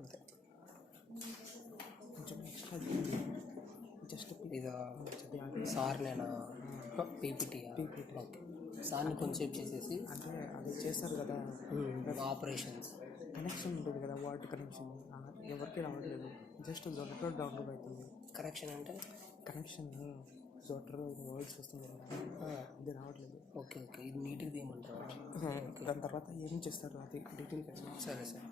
అంతే కొంచెం extra just ఇదా చదివి సార్ నేను పీపీటీ పీపీటీ ఓకే సార్ని కొంచెంసేపు చేసేసి అంటే అది చేస్తారు కదా ఆపరేషన్స్ కనెక్షన్ ఉంటుంది కదా వర్డ్ కనెక్షన్ ఎవరికి రావట్లేదు జస్ట్ జొటర్ డౌన్లోడ్ అవుతుంది. కరెక్షన్ అంటే కనెక్షన్ జొటర్ వర్డ్స్ వస్తుంది కదా అది రావట్లేదు. ఓకే ఓకే ఇది నీట్గా తీయమంటారు. దాని తర్వాత ఏం చేస్తారు అది డీటెయిల్గా. సరే sir.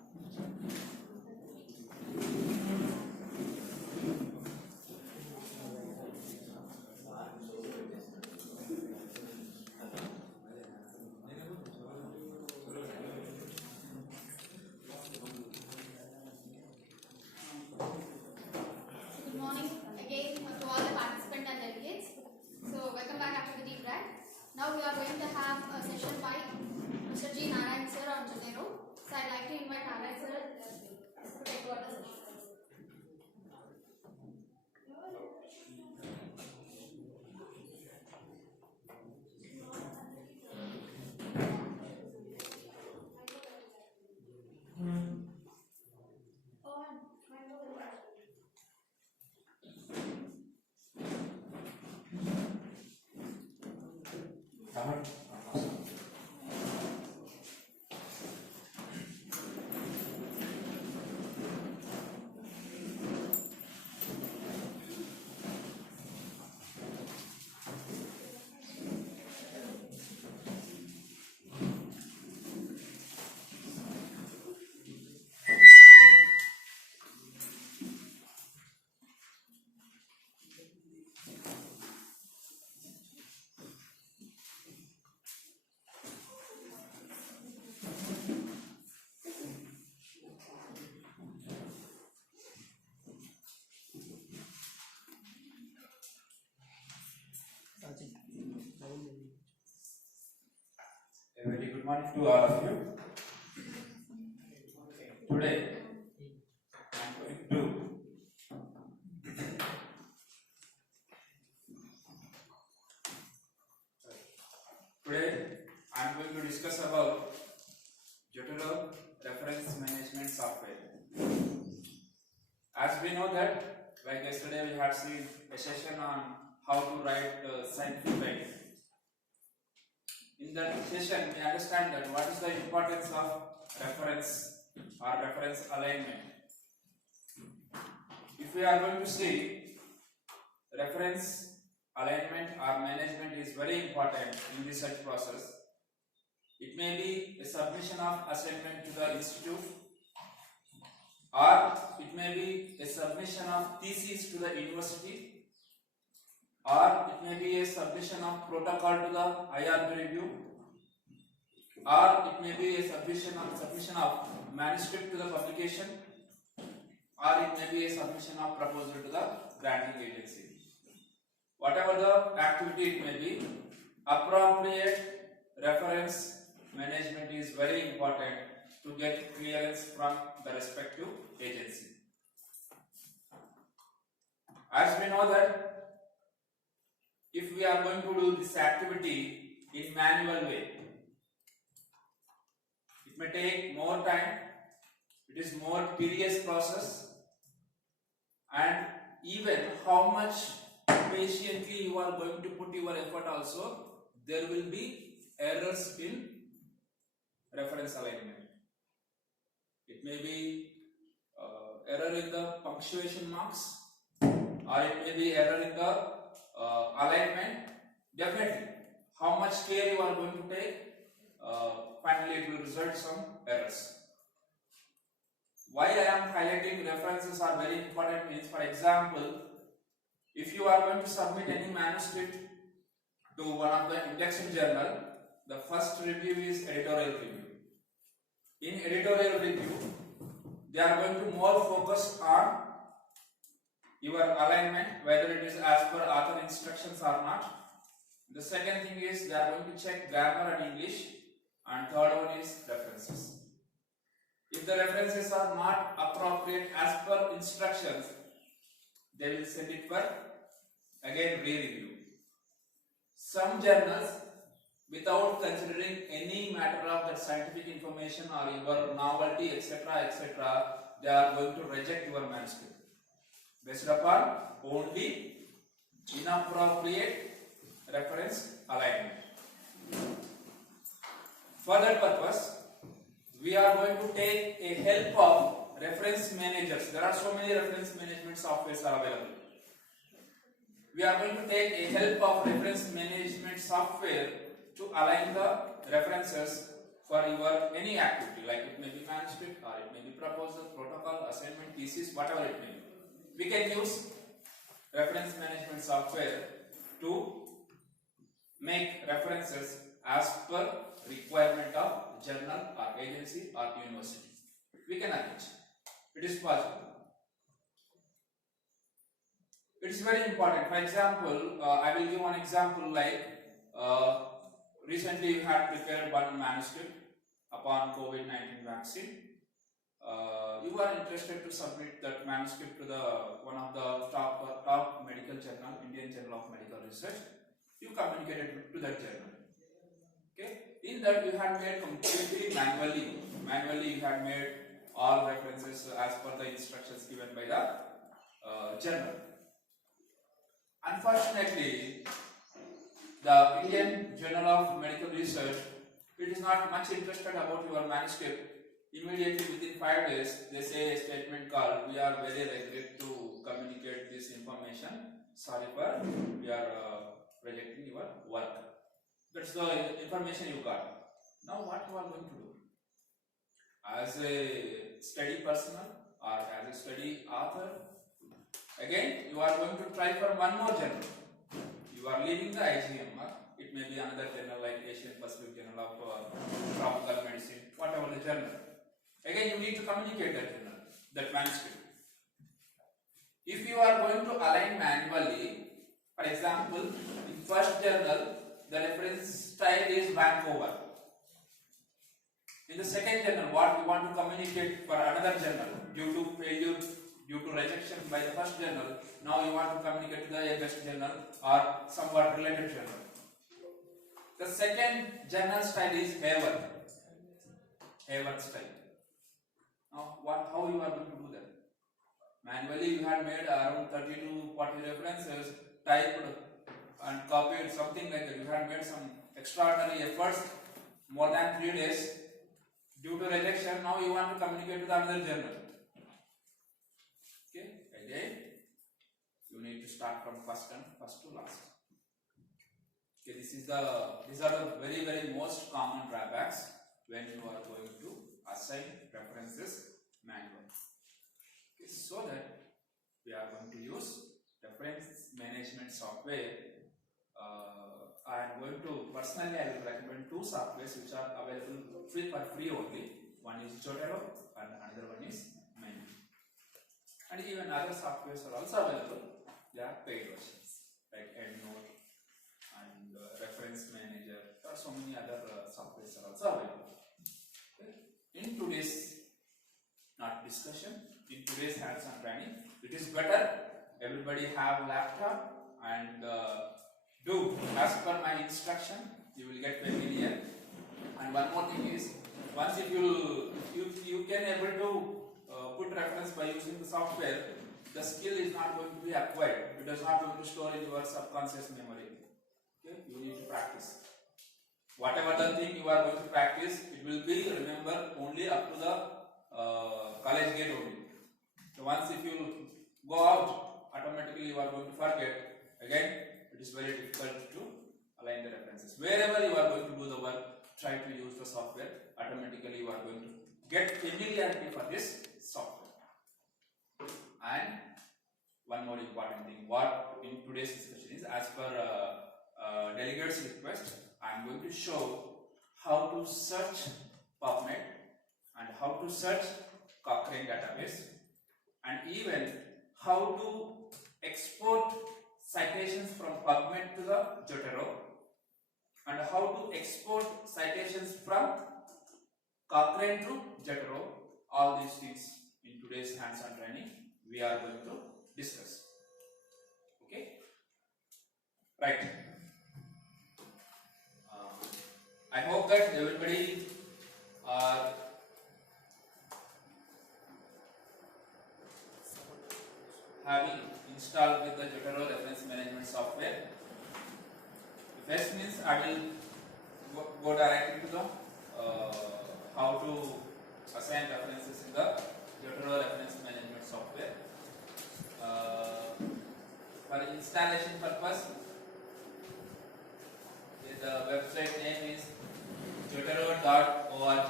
Now we are going to have a session by Mr. G. Narayan sir on Janero. So I'd like to invite Narayan sir to take over the session. A very good morning to all of you. Today I am going to discuss about Jotaro reference management software. As we know that, like yesterday we had seen a session on how to write scientific writing. In that session, we understand that what is the importance of reference or reference alignment. If we are going to see, reference alignment or management is very important in research process. It may be a submission of assignment to the institute, or it may be a submission of thesis to the university, or it may be a submission of protocol to the IRB review, or it may be a submission of manuscript to the publication, or it may be a submission of proposal to the granting agency. Whatever the activity it may be, appropriate reference management is very important to get clearance from the respective agency. As we know that if we are going to do this activity in manual way, it may take more time, it is more tedious process, and even how much patiently you are going to put your effort also, there will be errors in reference alignment. It may be error in the punctuation marks, or it may be error in the alignment. Definitely, how much care you are going to take, finally it will result some errors. Why I am highlighting references are very important means, for example, if you are going to submit any manuscript to one of the indexed journal, the first review is editorial review. In editorial review, they are going to more focus on your alignment, whether it is as per author instructions or not. The second thing is they are going to check grammar and English, and third one is references. If the references are not appropriate as per instructions, they will send it for again re-review. Some journals without considering any matter of that scientific information or your novelty, etc., etc., they are going to reject your manuscript based upon only inappropriate reference alignment. For that purpose, we are going to take a help of reference managers. There are so many reference management softwares are available. We are going to take a help of reference management software to align the references for your any activity, like it may be manuscript or it may be proposal, protocol, assignment, thesis, whatever it may be. We can use reference management software to make references as per requirement of journal or agency or university. We can arrange. It is possible. It is very important. For example, I will give one example like recently you had prepared one manuscript upon COVID-19 vaccine. You are interested to submit that manuscript to the one of the top medical journal, Indian Journal of Medical Research. You communicated to that journal. Okay. In that you had made completely manually. Manually you had made all references as per the instructions given by the journal. Unfortunately, the Indian Journal of Medical Research, it is not much interested about your manuscript. Immediately within 5 days, they say a statement called, "We are very regret to communicate this information. Sorry for we are rejecting your work." That's the information you got. Now what you are going to do? As a study personnel or as a study author, again you are going to try for one more journal. You are leaving the IGMR. It may be another journal like Asian Pacific Journal of Tropical Medicine, whatever the journal. Again, you need to communicate that journal, that manuscript. If you are going to align manually, for example, in first journal, the reference style is Vancouver. In the second journal, what you want to communicate for another journal, due to failure, due to rejection by the first journal, now you want to communicate to the best journal or somewhat related journal. The second journal style is Hayward style. Now, how you are going to do that? Manually, you had made around 30 to 40 references, typed and copied, something like that. You had made some extraordinary efforts, more than 3 days. Due to rejection, now you want to communicate to the another journal. Okay, again, you need to start from first to last. Okay, these are the very most common drawbacks when you are going to assign references manually. Okay, so that we are going to use reference management software. I am going to personally I will recommend 2 softwares which are available for free only. One is Jotaro and another one is Menu. And even other softwares are also available. They are paid versions like EndNote and Reference Manager. There are so many other softwares are also available. Okay. In today's discussion, in today's hands-on training, it is better everybody have laptop and do as per my instruction. You will get familiar. And one more thing is, once if you can able to put reference by using the software, the skill is not going to be acquired. It is not going to store in your subconscious memory. Okay, you need to practice. Whatever the thing you are going to practice, it will be remember only up to the college gate only. So once if you go out, automatically you are going to forget. Again, it is very difficult to align the references. Wherever you are going to do the work, try to use the software. Automatically you are going to get familiarity for this software. And one more important thing, what in today's discussion is, as per delegates' request, I am going to show how to search PubMed and how to search Cochrane database, and even how to export citations from PubMed to the Jotaro, and how to export citations from Cochrane to Jotaro. All these things in today's hands-on training we are going to discuss. Okay, right. I hope that everybody are having installed with the Jotaro reference management software. The first means I will go directly to the how to assign references in the Jotaro reference management software. For installation purpose, the website name is jotaro.org.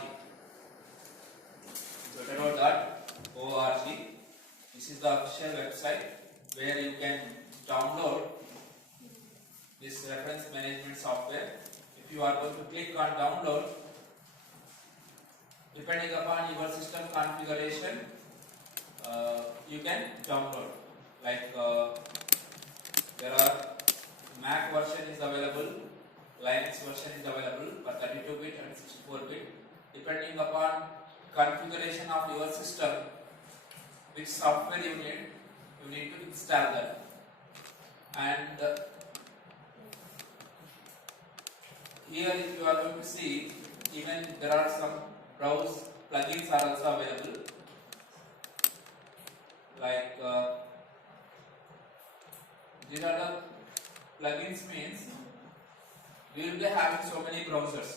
Jotaro.org. This is the official website where you can download this reference management software. If you are going to click on download, depending upon your system configuration, you can download. Like there are Mac version is available, Linux version is available for 32-bit and 64-bit. Depending upon configuration of your system, which software you need to install that. And here if you are going to see, even there are some browse plugins are also available. Like these are the plugins means we will be having so many browsers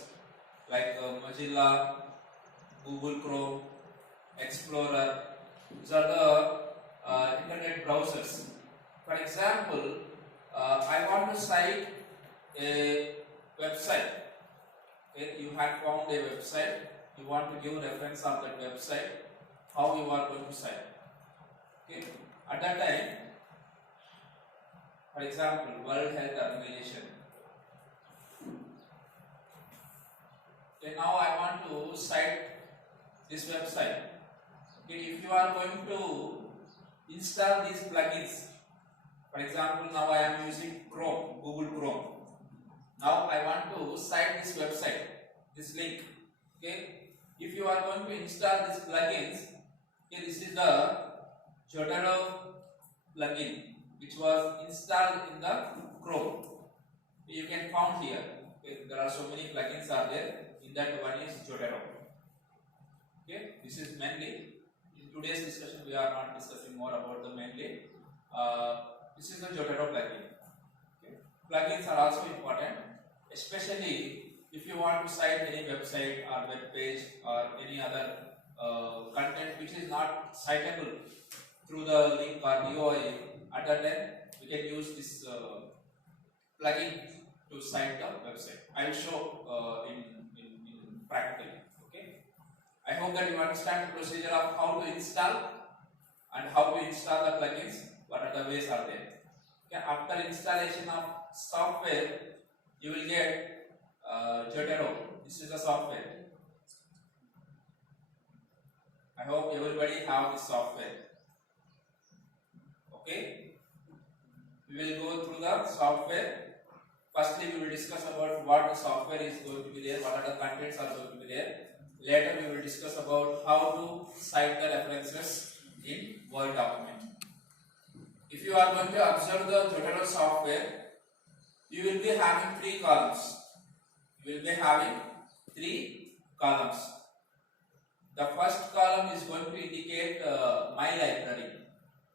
like Mozilla, Google Chrome, Explorer. These are the internet browsers. For example, I want to cite a website. Okay, you have found a website. You want to give reference of that website. How you are going to cite? Okay, at that time, for example, World Health Organization. Okay, now I want to cite this website. Okay, if you are going to install these plugins, for example, now I am using Chrome, Google Chrome. Now I want to cite this website, this link. Okay, if you are going to install these plugins, okay, this is the Jotaro plugin which was installed in the Chrome. You can find here. Okay, there are so many plugins are there. In that one is Jotaro. Okay, this is mainly in today's discussion. We are not discussing more about the mainly. This is the Jotaro plugin. Okay. Plugins are also important, especially if you want to cite any website or web page or any other content which is not citable through the link or DOI. At that time, we can use this plugin to cite the website. I will show in practically. Okay. I hope that you understand the procedure of how to install and how to install the plugins. What are the ways are there? Okay. After installation of software, you will get Jotaro. This is the software. I hope everybody have this software. Okay. We will go through the software. Firstly, we will discuss about what the software is going to be there, what are the contents are going to be there. Later, we will discuss about how to cite the references in Word document. If you are going to observe the Jotaro software, you will be having three columns. You will be having three columns. The first column is going to indicate my library.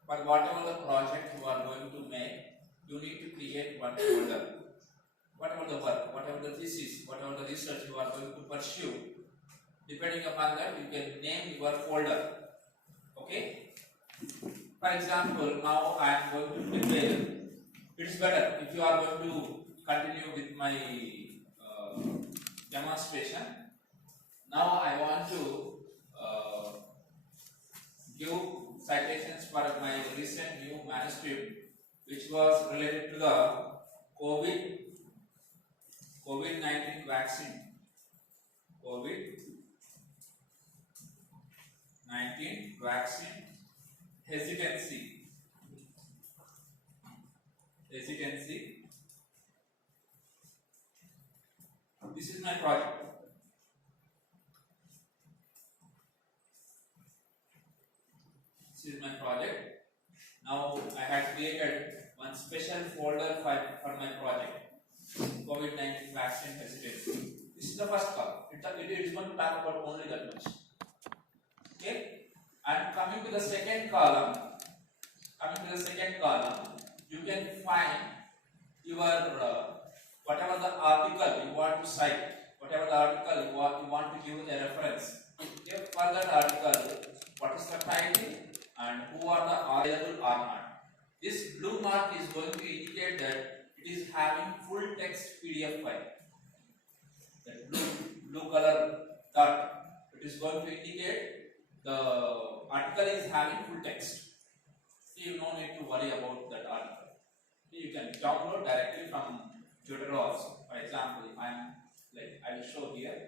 For whatever the project you are going to make, you need to create one folder. Whatever the work, whatever the thesis, whatever the research you are going to pursue, depending upon that, you can name your folder. Okay? For example, now I am going to prepare. It is better if you are going to continue with my demonstration. Now I want to give citations for my recent new manuscript, which was related to the COVID-19 vaccine. COVID-19 vaccine hesitancy. This is my project. This is my project. Now I had created one special folder for my project, COVID-19 vaccine hesitancy. This is the first column. It is going to talk about only that much. Okay. And coming to the second column, you can find your whatever the article you want to cite, whatever the article you want to give a reference. Okay. For that article, what is the title and who are the available or not. This blue mark is going to indicate that it is having full text PDF file. That blue color dot, it is going to indicate the article is having full text. So you no need to worry about that article. You can download directly from Jotaro also. For example, if I will show here.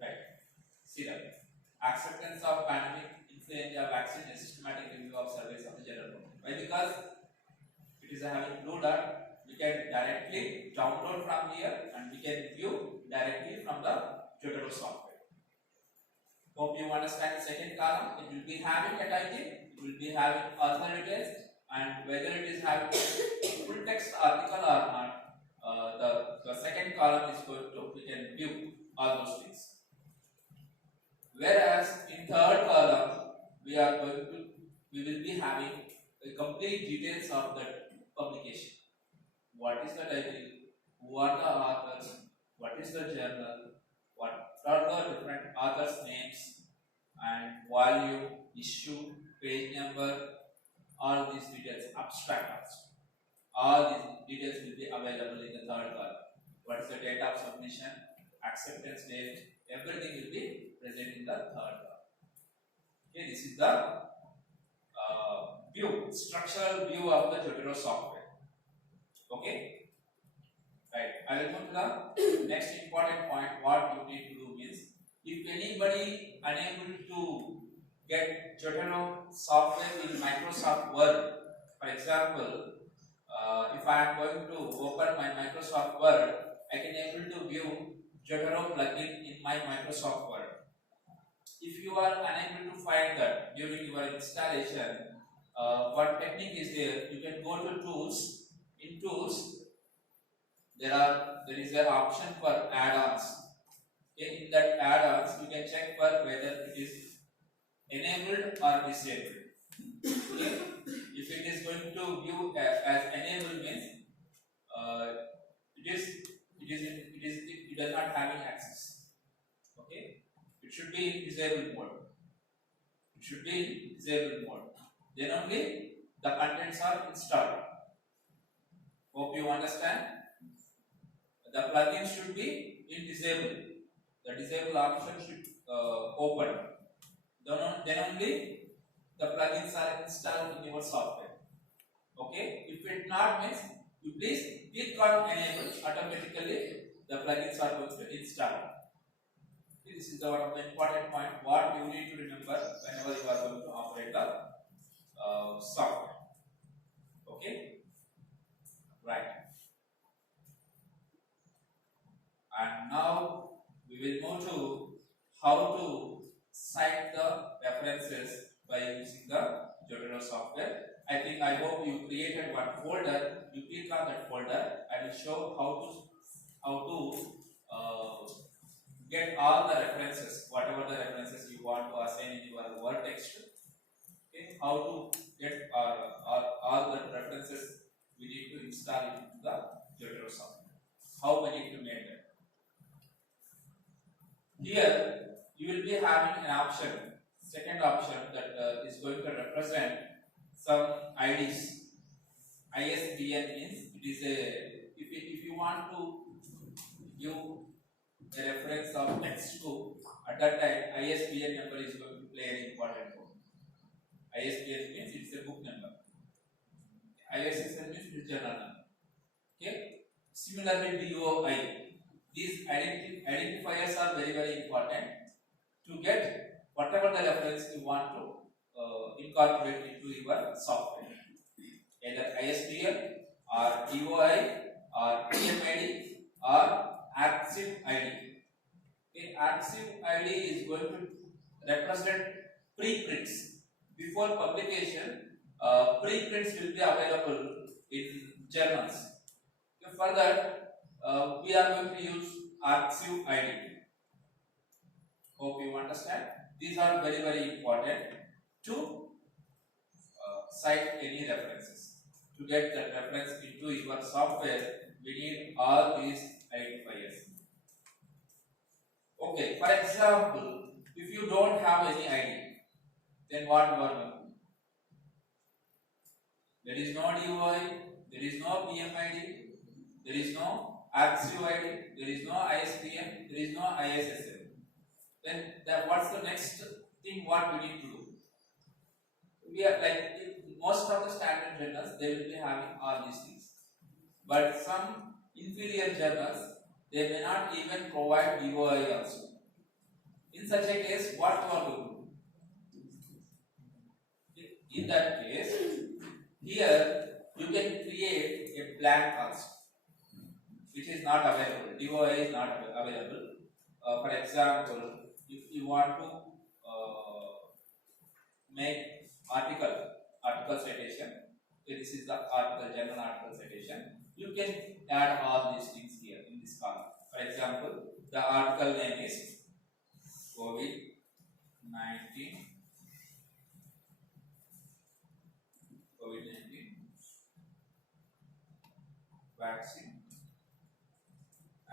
Right. See that. Acceptance of pandemic influenza vaccine and systematic review of surveys of the general public. Why? Because it is having blue dot. We can directly download from here and we can view directly from the Jotaro software. Hope you understand the second column. It will be having a title, it will be having author details, and whether it is having full text article or not. The second column is going to, we can view all those things. Whereas in third column, we will be having a complete details of the publication. What is the title? Who are the authors? What is the journal? What are the different authors' names and volume, issue, page number? All these details, abstract also. All these details will be available in the third column. What is the date of submission, acceptance date, everything will be present in the third column. Okay, this is the structural view of the Jotaro software. Okay, right. I will go to the next important point. What you need to do is, if anybody unable to get Jotaro software in Microsoft Word, for example, if I am going to open my Microsoft Word, I can able to view Jotaro plugin in my Microsoft Word. If you are unable to find that during your installation, what technique is there? You can go to Tools. In Tools, there is an option for add-ons. Okay, in that add-ons, you can check for whether it is enabled or disabled. Okay, if it is going to view as enabled means it does not have any access. Okay, it should be in disabled mode. It should be in disabled mode. Then only the contents are installed. Hope you understand. The plugin should be in disabled. The disable option should open. Then only the plugins are installed in your software. Okay. If it not means, you please click on enable. Automatically the plugins are going to install. This is one of the important point. What you need to remember whenever you are going to operate the software. Okay. Right. And now we will move to how to cite the references by using the Jotaro software. I hope you created one folder. You click on that folder. I will show how to get all the references, whatever the references you want to assign in your Word text. Okay, how to get all the references we need to install into the Jotaro software. How we need to make that. Here you will be having an option, second option that is going to represent some IDs. ISBN means it is if you want to give a reference of textbook, at that time ISBN number is going to play an important role. ISBN means it's a book number. ISSN means it's journal number. Okay. Similarly, DOI. These identifiers are very, very important to get whatever the reference you want to incorporate into your software. Either ISBN or DOI or PMID or active ID. Okay, active ID is going to represent preprints. Before publication, preprints will be available in journals. Okay, for that, we are going to use archive ID. Hope you understand. These are very, very important to cite any references. To get that reference into your software, we need all these identifiers. Okay, for example, if you don't have any ID, then what you are going to do? There is no DOI, there is no PMID, there is no AXIO ID, there is no ISBN, there is no ISSN. Then what's the next thing what we need to do? We are like most of the standard journals, they will be having all these things. But some inferior journals, they may not even provide DOI also. In such a case, what you are going to do? In that case, here you can create a blank also, which is not available. DOI is not available. For example, if you want to make article citation, okay, this is the article, general article citation. You can add all these things here in this column. For example, the article name is COVID-19 vaccine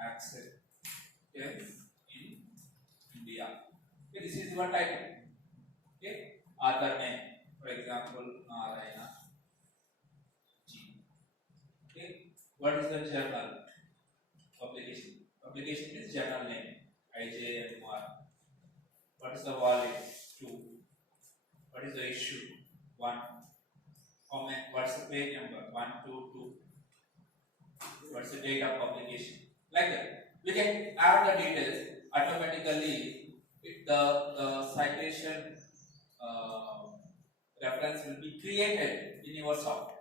acceptance in India. Okay, this is your title. Okay, author name, for example, Narayana G. Okay, what is the journal? Publication. Publication is journal name, IJMR. What is the volume? 2. What is the issue? 1. What's the page number? 1, 2, 2. What's the date of publication? Like that. We can add the details automatically. The citation reference will be created in your software.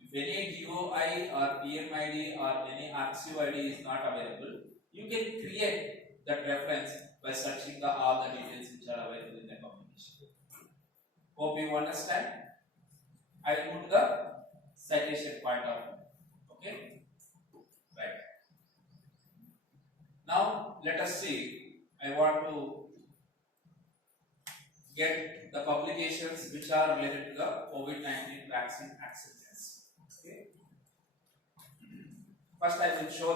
If any DOI or PMID or any AXIO ID is not available, you can create that reference by searching all the details which are available in the publication. Hope you understand. I will move to the citation point of view. Okay, right. Now let us see. I want to get the publications which are related to the COVID-19 vaccine acceptance. Okay. First, I will show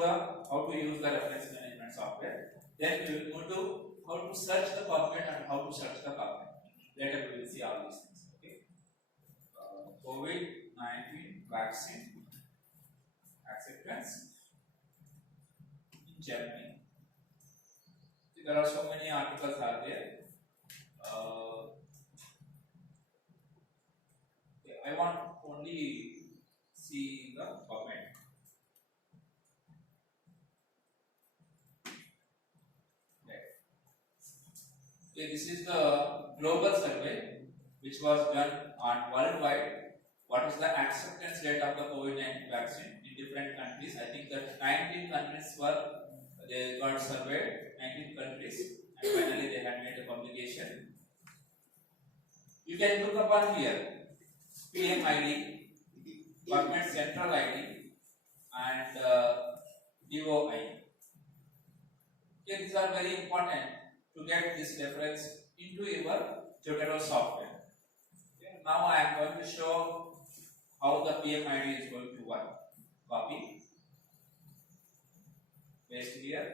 how to use the reference management software. Then we will go to how to search the PubMed and how to search the PubMed. Later we will see all these things. Okay. COVID-19 vaccine acceptance in Germany. There are so many articles are there. I want only see the PubMed. Okay, this is the global survey which was done on worldwide. What is the acceptance rate of the COVID-19 vaccine in different countries? I think that 19 countries they got surveyed, 19 countries, and finally they had made a publication. You can look upon here PMID, PubMed Central ID, and DOI. Okay, these are very important to get this reference into your Jotaro software. Okay, now I am going to show how the PMID is going to work. Copy, paste here,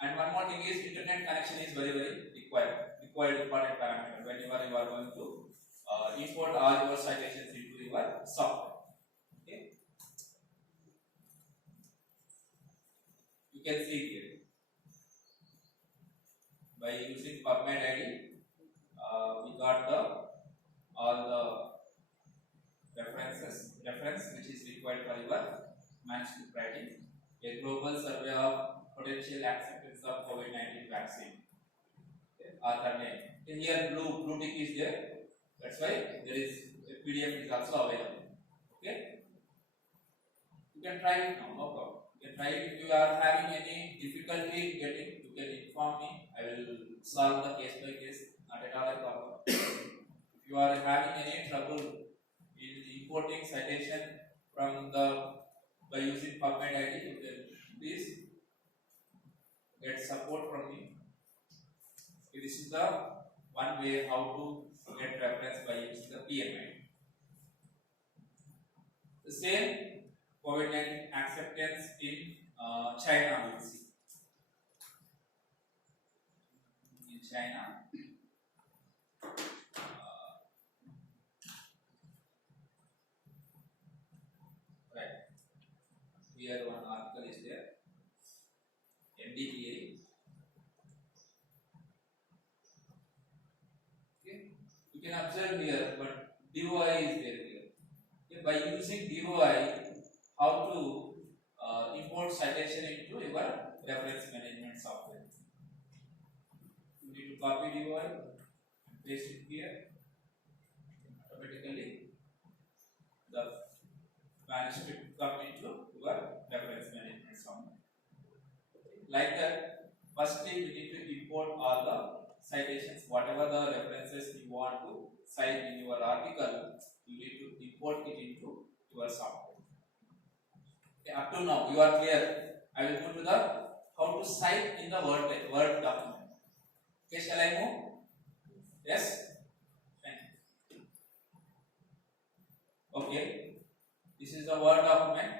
and one more thing is internet connection is very required important parameter whenever you are going to import all your citations into your software. Okay, you can see here by using PubMed ID, we got all the reference which is required for your manuscript writing. A global survey of potential acceptance of COVID-19 vaccine. Okay, author name. In here blue tick is there. That's why there is a PDF is also available. Okay. You can try it now, no problem. You can try it. If you are having any difficulty getting, you can inform me. I will solve the case by case. Not at all a problem. If you are having any trouble in importing citation from the by using PubMed ID. You can please get support from me. So this is the one way how to get reference by using the PMI. The same COVID-19 acceptance in China, we'll see. In China, right here one article is there. MDPA. Okay, you can observe here, but DOI is there here. Okay, by using DOI, how to import citation into your reference management software. You need to copy DOI and paste it here. Automatically, the manuscript come into your reference management software. Like that, firstly we need to import all the citations, whatever the references you want to cite in your article, you need to import it into your software. Okay, up to now you are clear. I will go to the how to cite in the Word document. Okay, shall I move? Yes? Fine. Okay, this is the Word document.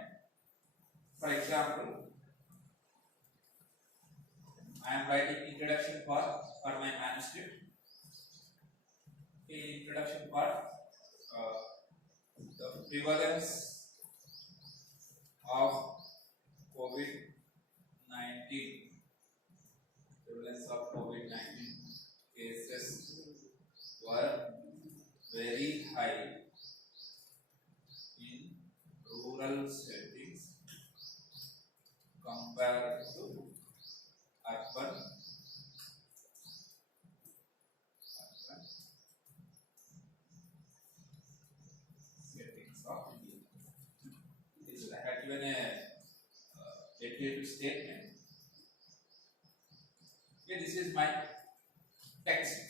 For example, I am writing introduction part for my manuscript. In introduction part, the prevalence of COVID-19, prevalence of COVID-19 cases were very high in rural settings compared to urban settings of India. This I had given a definitive statement. Okay, this is my text.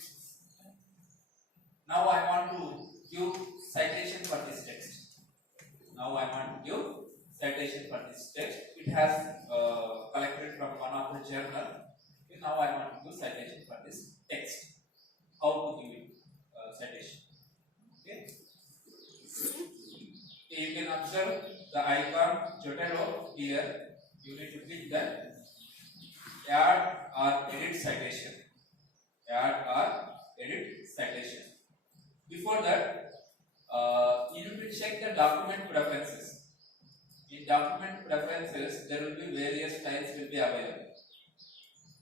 Now I want to give citation for this text. Now I want to give citation for this text. It has collected from one of the journal. Okay, now I want to give citation for this text. How to give it citation? Okay. You can observe the icon Jotaro here. You need to click that add or edit citation. Add or edit citation. Before that, you need to check the document preferences. In document preferences, there will be various styles will be available.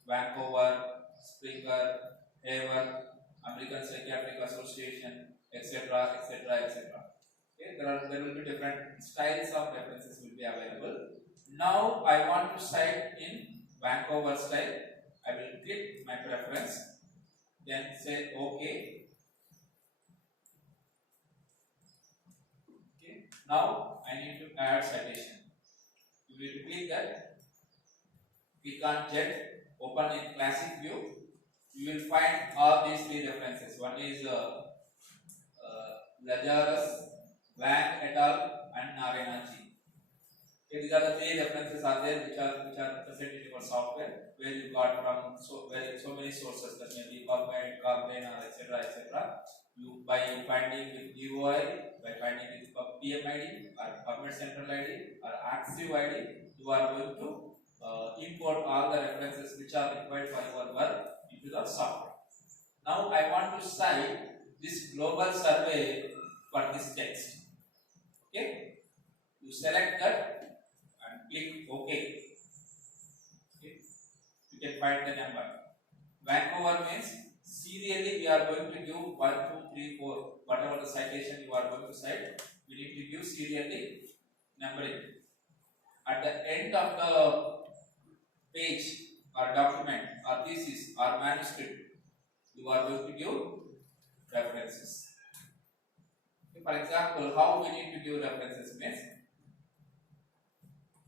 Vancouver, Springer, Haven, American Psychiatric Association, etc., etc., etc. Okay, there will be different styles of references will be available. Now I want to cite in Vancouver style. I will click my preference, then say OK. Okay. Now I need to add citation. You will click that. Click on Jet. Open in classic view. You will find all these three references. One is Lazarus, Wang et al. And Narayanaji. Okay, these are the three references are there which are present in your software, where you got from so many sources, that may be PubMed, Cochrane, etc., etc. You by finding with DOI, by finding with PMID or PubMed Central ID or Active ID, you are going to import all the references which are required for your work into the software. Now I want to cite this global survey for this text. Okay, you select that and click OK. Okay, you can find the number. Vancouver means serially we are going to give 1, 2, 3, 4, whatever the citation you are going to cite, we need to give serially numbering. At the end of the page or document or thesis or manuscript, you are going to give references. Okay, for example, how we need to give references means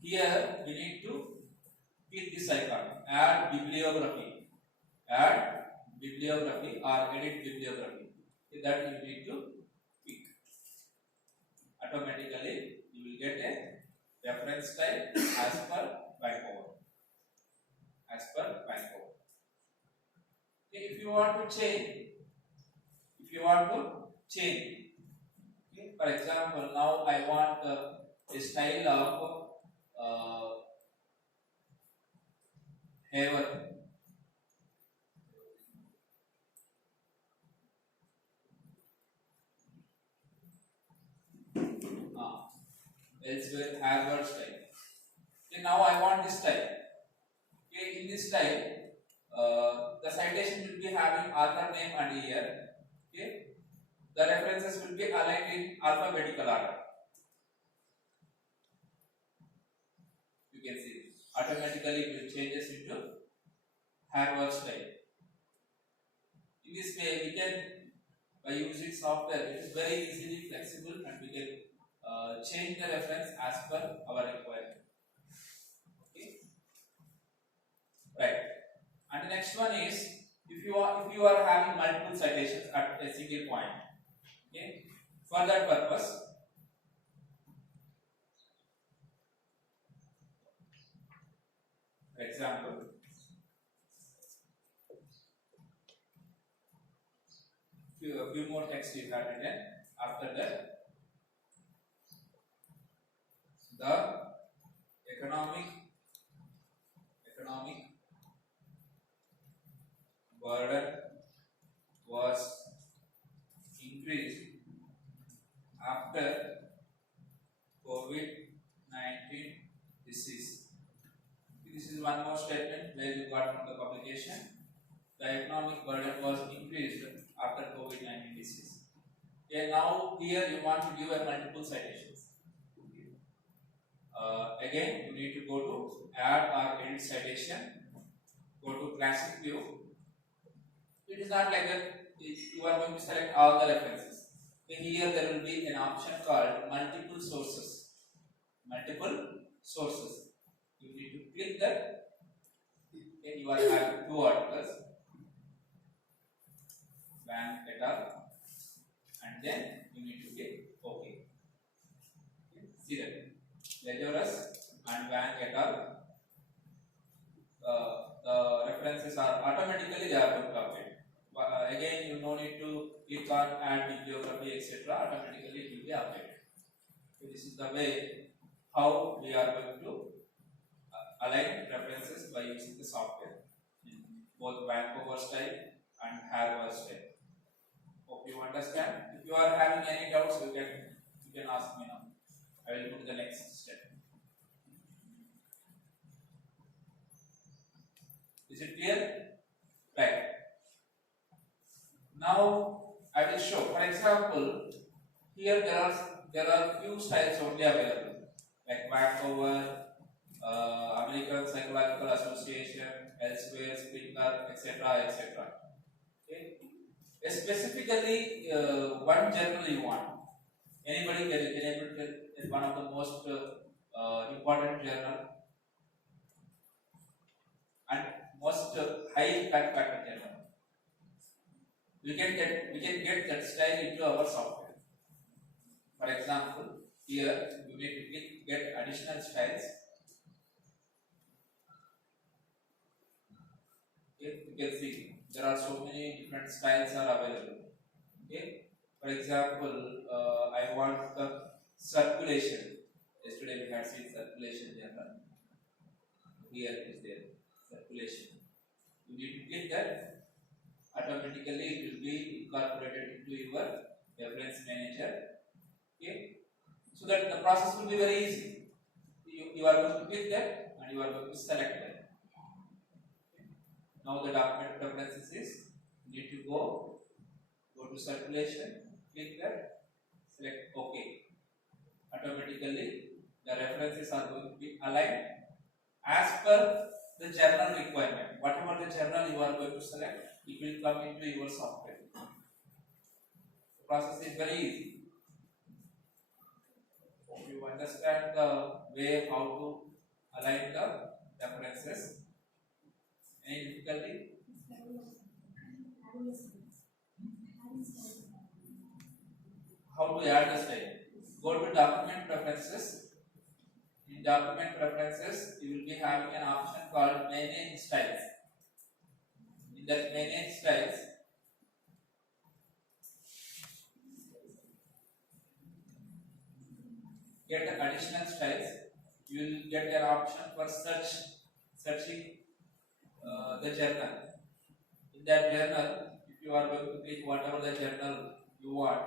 here we need to click this icon, add bibliography, or edit bibliography. Okay, that you need to click. Automatically you will get a reference style as per Vancouver. As per Vancouver. Okay, if you want to change, okay, for example, now I want a style of hair. Elsewhere Harvard style. Okay, now I want this style. Okay, in this style, the citation will be having author name and year. Okay, the references will be aligned in alphabetical order. You can see automatically it will changes into Harvard style. In this way, we can, by using software, it is very easily flexible and we can change the reference as per our requirement. Okay, right. And the next one is if you are having multiple citations at a single point. Okay, for that purpose, for example, a few more text you have written. After that, the economic burden was increased after COVID-19 disease. This is one more statement where you got from the publication. The economic burden was increased after COVID-19 disease. Okay, now here you want to give a multiple citations. Again, you need to go to add or edit citation. Go to classic view. It is not like that. You are going to select all the references. Okay, here there will be an option called multiple sources. Multiple sources. You need to click that. Okay, you are having two articles. Wang et al. And then you need to click OK. Okay, see that. Legerus and Wang et al. The references are automatically they are going to update. Again, you no need to click on add bibliography etc. Automatically it will be updated. So this is the way how we are going to align references by using the software in both Vancouver style and Harvard style. Hope you understand. If you are having any doubts, you can ask me now. I will go to the next step. Is it clear? Right. Now I will show. For example, here there are few styles only available, like Vancouver, American Psychological Association, elsewhere, Springer, etc., etc. Okay. Specifically, one journal you want. Anybody can able to is one of the most important journal and most high impact factor journal. We can get that style into our software. For example, here you need to get additional styles. Okay, you can see there are so many different styles are available. Okay, for example, I want the circulation. Yesterday we had seen circulation journal. Here is there circulation. You need to click that. Automatically it will be incorporated into your reference manager. Okay, so that the process will be very easy. You are going to click that and you are going to select that. Okay. Now the document preferences is you need to go to circulation, click that, select OK. Automatically the references are going to be aligned as per the journal requirement. Whatever the journal you are going to select, it will come into your software. The process is very easy. If you understand the way how to align the references, any difficulty? How to add the style? Go to document preferences. In document preferences, you will be having an option called manage styles. In that manage styles, get additional styles. You will get an option for searching the journal. In that journal, if you are going to click whatever the journal you want,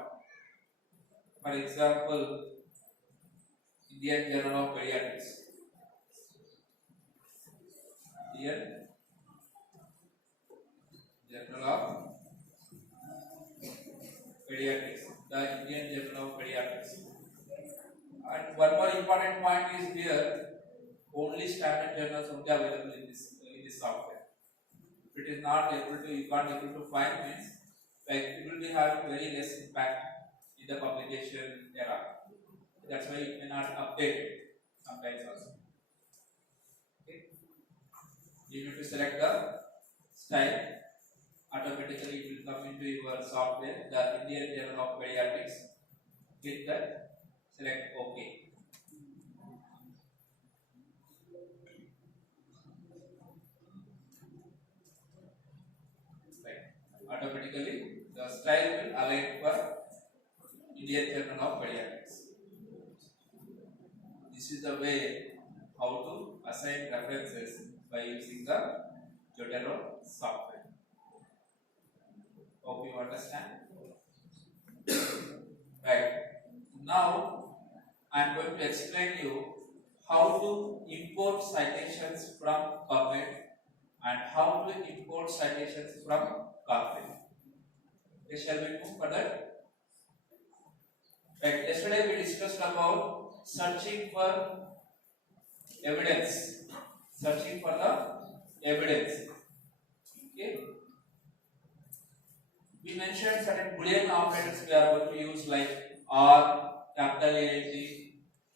for example, Indian Journal of Pediatrics. Indian Journal of Pediatrics. The Indian Journal of Pediatrics. And one more important point is here, only standard journals will be available in this software. If it is not able to, you can't able to find means, like it will be having very less impact in the publication era. That's why it may not update sometimes also. Okay. You need to select the style. Automatically it will come into your software, the Indian Journal of Pediatrics. Click that, select OK. Right. Automatically the style will align for Indian Journal of Pediatrics. This is the way how to assign references by using the Jotaro software. Hope you understand. Right. Now I am going to explain you how to import citations from PubMed and how to import citations from PubMed. Okay, shall we move further? Right. Yesterday we discussed about searching for evidence. Searching for the evidence. Okay. We mentioned certain Boolean operators we are going to use like or, capital AND,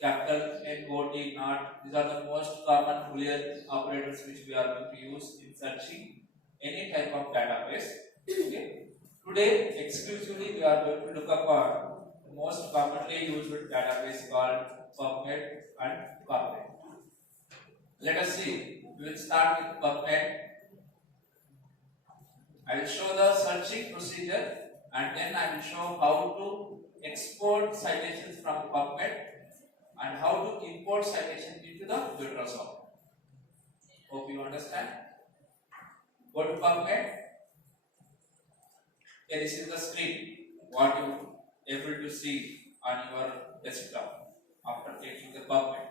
capital NOT, not. These are the most common Boolean operators which we are going to use in searching any type of database. Okay. Today, exclusively, we are going to look upon the most commonly used database called PubMed and PubMed. Let us see. We will start with PubMed. I will show the searching procedure and then I will show how to export citations from PubMed and how to import citations into the Jotaro software. Hope you understand. Go to PubMed. Okay, this is the screen what you able to see on your desktop after clicking the PubMed.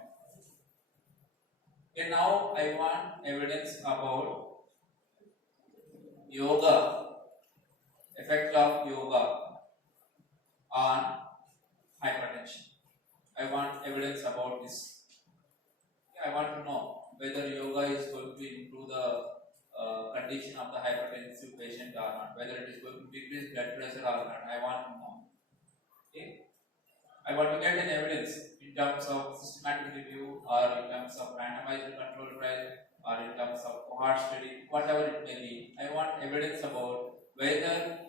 Okay, now I want evidence about yoga, effect of yoga on hypertension. I want evidence about this. I want to know whether yoga is going to improve the condition of the hypertensive patient or not, whether it is going to decrease blood pressure or not. I want to know. Okay. I want to get an evidence in terms of systematic review or in terms of randomized control trial or in terms of cohort study, whatever it may be. I want evidence about whether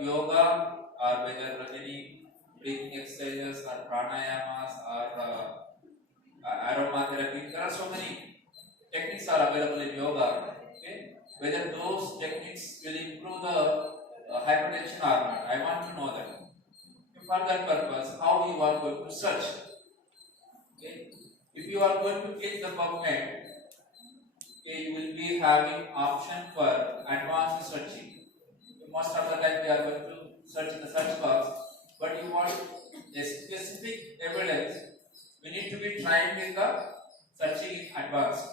yoga or whether any breathing exercises or pranayamas or aromatherapy. There are so many techniques are available in yoga. Okay? Whether those techniques will improve the hypertension or not. I want to know that. For that purpose, how you are going to search. Okay? If you are going to click the PubMed, okay, you will be having option for advanced searching. Most of the time we are going to search in the search box, but you want a specific evidence, we need to be trying with the searching in advanced.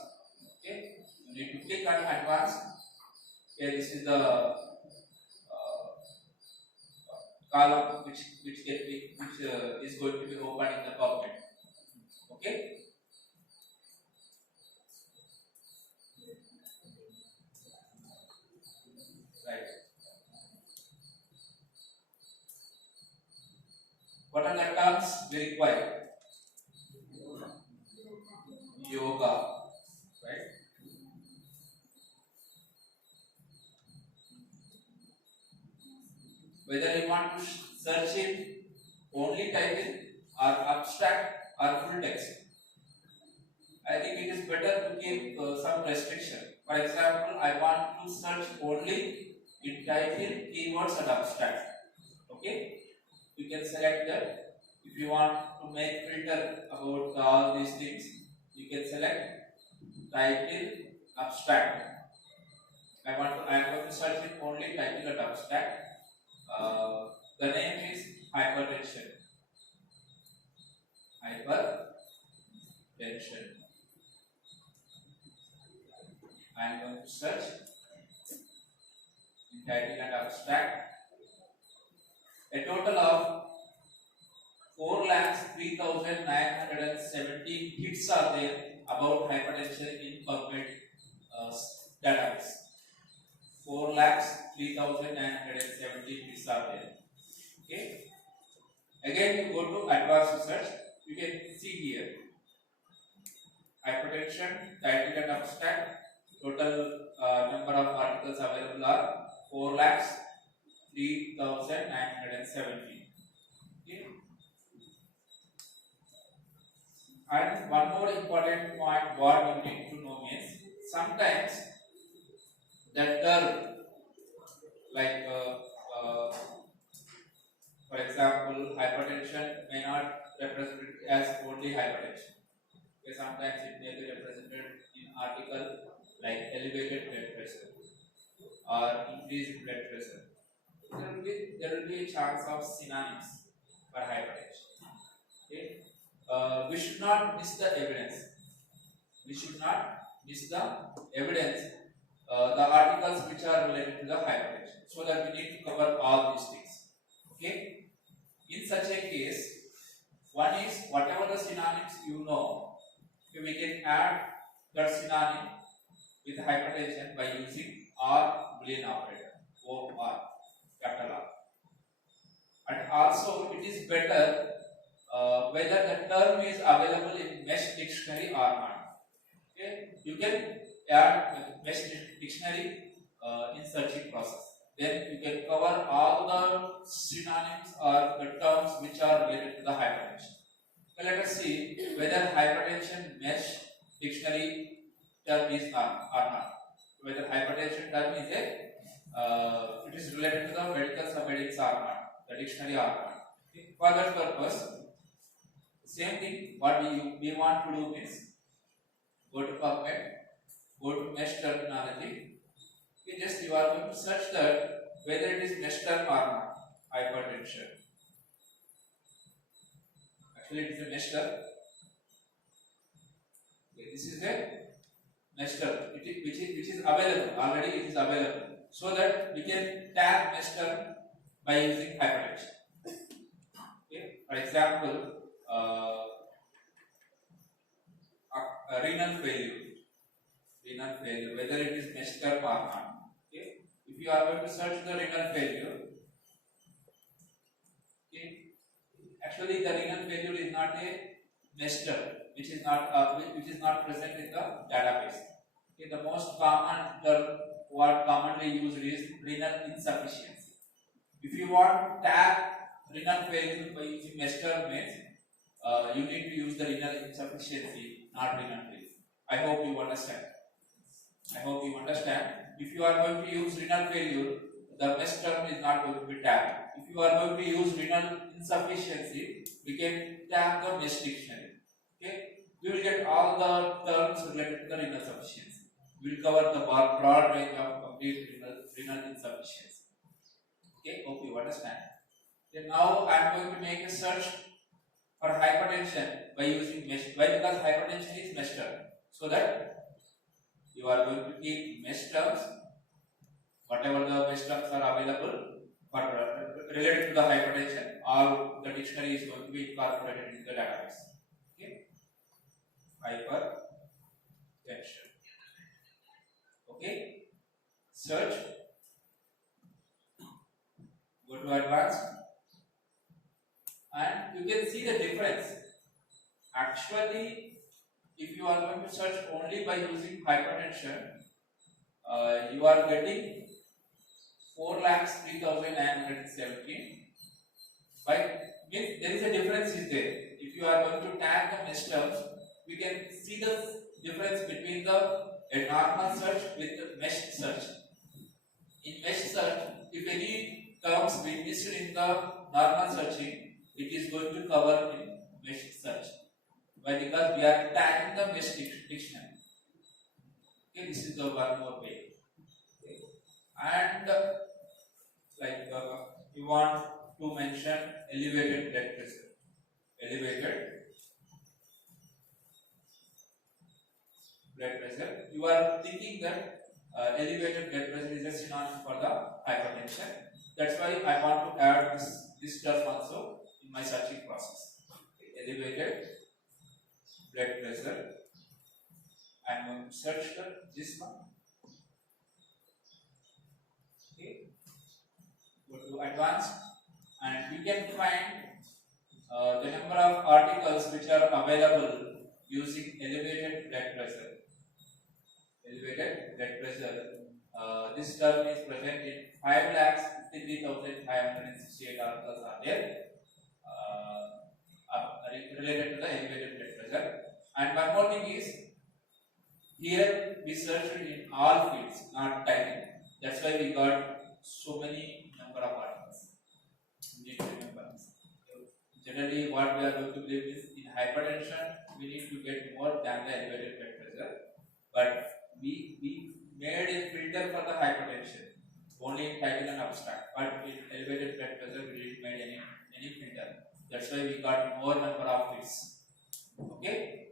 Okay, you need to click on advanced. Okay, this is the column which is going to be open in the PubMed. Okay. Right. What are the terms we require? Yoga, right? Whether you want to search in only title or abstract or full text. I think it is better to keep some restriction. For example, I want to search only in title, keywords and abstract. Okay, you can select that. If you want to make filter about all these things, you can select title, abstract. I am going to search it only title and abstract. The name is hypertension. Hypertension. I am going to search in title and abstract. A total of 4,03,917 hits are there about hypertension in PubMed database. 4,03,917 hits are there. Okay. Again, you go to advanced research. You can see here hypertension, title and abstract. Total number of articles available are 4,03,917. Okay. And one more important point what you need to know is sometimes the term like for example hypertension may not represent as only hypertension. Okay, sometimes it may be represented in article like elevated blood pressure or increased blood pressure. There will be a chance of synonyms for hypertension. Okay. We should not miss the evidence. We should not miss the evidence, the articles which are related to the hypertension, so that we need to cover all these things. Okay. In such a case, one is whatever the synonyms you know, we can add that synonym with hypertension by using or Boolean operator, or capital R. And also it is better whether the term is available in mesh dictionary or not. Okay, you can add mesh dictionary in searching process. Then you can cover all the synonyms or the terms which are related to the hypertension. So let us see whether hypertension mesh dictionary term is not or not. Whether hypertension term is it is related to the medical subheadings or not, the dictionary or not. Okay. For that purpose, same thing. What we want to do is go to PubMed, go to mesh terminology. Okay, just you are going to search that whether it is mesh term or not. Hypertension. Actually, it is a mesh term. Okay, this is the mesh term, which is available already. It is available, so that we can tag mesh term by using hypertension. Okay, for example, renal failure. Renal failure, whether it is mesh term or not. Okay, if you are going to search the renal failure, okay, actually the renal failure is not a mesh term, which is not present in the database. Okay, the most common term what commonly used is renal insufficiency. If you want to tag renal failure by using mesh term means you need to use the renal insufficiency, not renal failure. I hope you understand. If you are going to use renal failure, the mesh term is not going to be tagged. If you are going to use renal insufficiency, we can tag the mesh dictionary. Okay, we will get all the terms related to the renal insufficiency. We will cover the broad range of complete renal insufficiency. Okay, hope you understand. Then now I am going to make a search for hypertension by using mesh. Why? Because hypertension is mesh term. So that you are going to keep mesh terms, whatever the mesh terms are available for related to the hypertension, all the dictionary is going to be incorporated in the database. Okay, hypertension. Okay, search. Go to advanced, and you can see the difference. Actually, if you are going to search only by using hypertension, you are getting 4,03,917. Right? Means there is a difference is there. If you are going to tag the mesh terms, we can see the difference between the a normal search with the mesh search. In mesh search, if any terms we missed in the normal searching, it is going to cover in mesh search. Why? Because we are tagging the mesh dictionary. Okay, this is the one more way. Okay. And you want to mention elevated blood pressure. Elevated blood pressure. You are thinking that elevated blood pressure is a synonym for the hypertension. That's why I want to add this term also in my searching process. Okay. Elevated blood pressure. I am going to search this one. Okay. Go to advanced, and you can find the number of articles which are available using elevated blood pressure. Elevated blood pressure. This term is present in 5,53,568 articles are there related to the elevated blood pressure. And one more thing is, here we searched in all fields, not typing. That's why we got so many number of articles. You need to remember. Generally, what we are going to believe is in hypertension, we need to get more than the elevated blood pressure. But we made a filter for the hypertension, only in title and abstract. But in elevated blood pressure, we didn't make any filter. That's why we got more number of hits. Okay,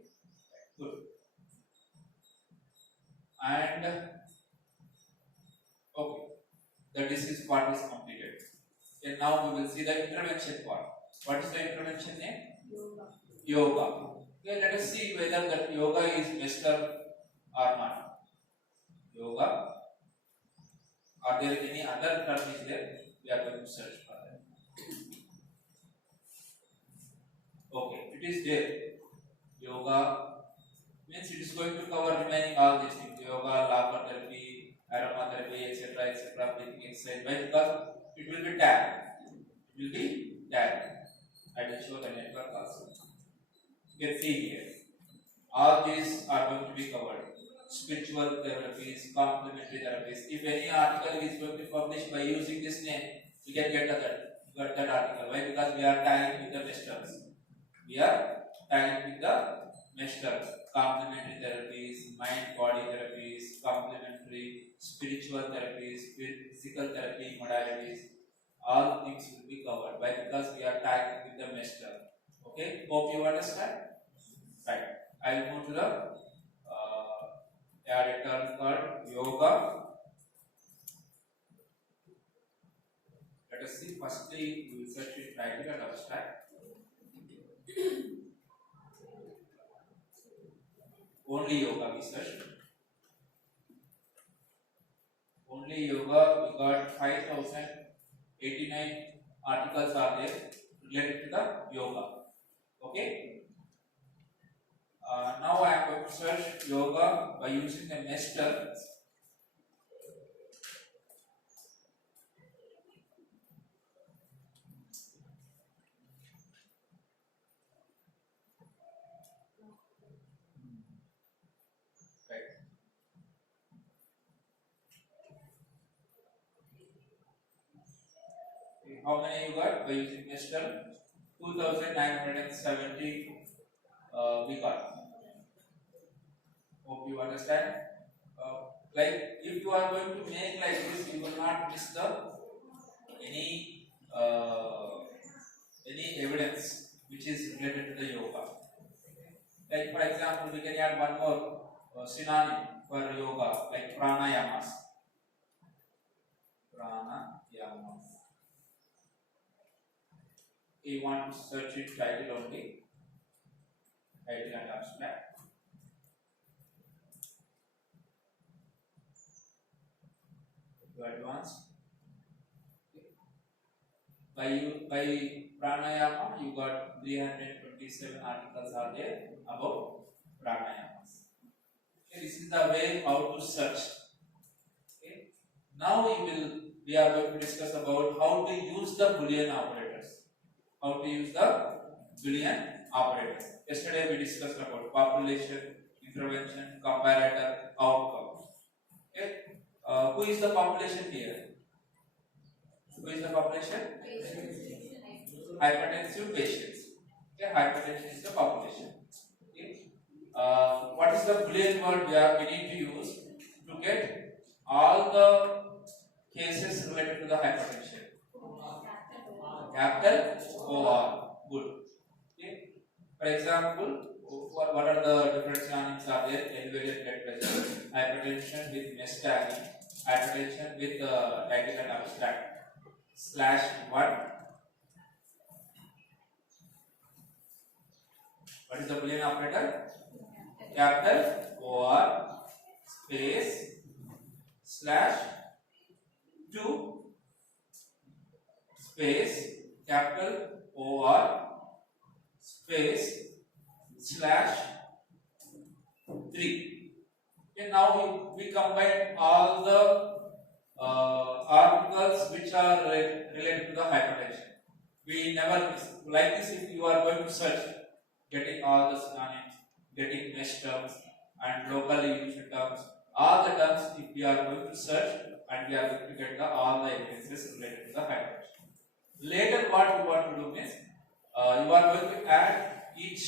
good. And okay, the disease part is completed. And now we will see the intervention part. What is the intervention name? Yoga. Okay, let us see whether that yoga is messed up or not. Yoga. Are there any other term is there? We are going to search for that. Okay, it is there. Yoga means it is going to cover remaining all these things. Yoga, laughter therapy, aromatherapy, etc., breathing exercise. Why? Because it will be tagged. It will be tagged. I will show the network also. You can see here. All these are going to be covered. Spiritual therapies, complementary therapies. If any article is going to be published by using this name, we can get that article. Why? Because we are tagging with the mesh terms. We are tagging with the mesh terms. Complementary therapies, mind-body therapies, complementary spiritual therapies, physical therapy modalities. All things will be covered. Why? Because we are tagging with the mesh term. Okay, hope you understand. Right. I will move to the add a term called yoga. Let us see. Firstly, we will search it title and abstract. Only yoga we searched. Only yoga, we got 5,089 articles are there related to the yoga. Okay. Now I am going to search yoga by using the mesh terms. How many you got by using mesh term? 2,970 we got. Hope you understand. Like if you are going to make like this, you will not miss the any evidence which is related to the yoga. Like for example, we can add one more synonym for yoga, like pranayamas. Pranayamas. You want to search it title only, title and abstract. To advance. By pranayama, you got 327 articles are there about pranayamas. Okay, this is the way how to search. Okay. Now we are going to discuss about how to use the Boolean operators. How to use the Boolean operator. Yesterday we discussed about population, intervention, comparator, outcome. Okay. Who is the population here? Who is the population? Hypertensive patients. Okay, hypertension is the population. Okay. What is the Boolean word we need to use to get all the cases related to the hypertension? Capital OR. Good. Okay. For example, what are the different synonyms are there? Elevated blood pressure, hypertension with nystagmus, hypertension with dilated and abstract. /1. What is the Boolean operator? Capital OR space /2 space capital OR space /3. Okay, now we combine all the articles which are related to the hypertension. We never miss. Like this, if you are going to search, getting all the synonyms, getting mesh terms and locally used terms, all the terms if we are going to search and we are going to get all the evidences related to the hypertension. Later what you want to do is, you are going to add each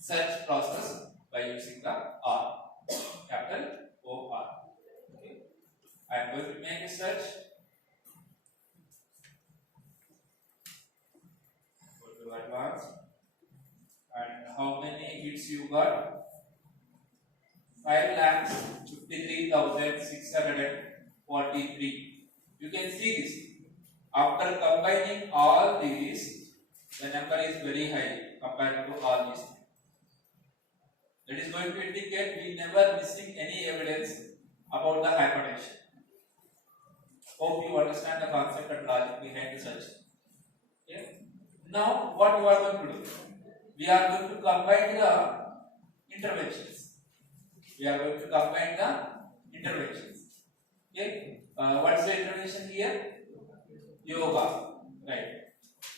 search process by using the R, capital OR. Okay. I am going to make a search. Go to advanced. And how many hits you got? 5,53,643. You can see this. After combining all these, the number is very high compared to all these. That is going to indicate we never missing any evidence about the hypertension. Hope you understand the concept and logic behind the search. Okay. Now, what you are going to do? We are going to combine the interventions. We are going to combine the interventions. Okay. What is the intervention here? Yoga. Right.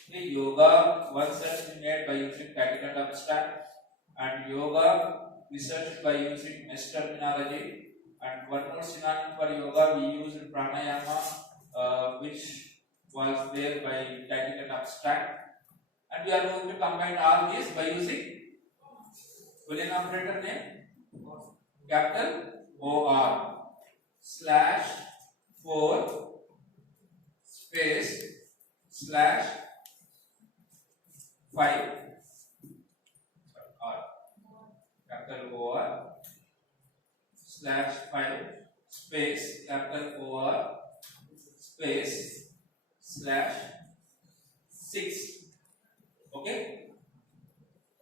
Okay. Yoga, one search we made by using tactical and abstract, and yoga research by using mesh terminology. And one more synonym for yoga we used pranayama, which was there by tactical and abstract. And we are going to combine all these by using Boolean operator name capital OR /4 space /5 or capital OR /5 space capital OR space /6. Okay,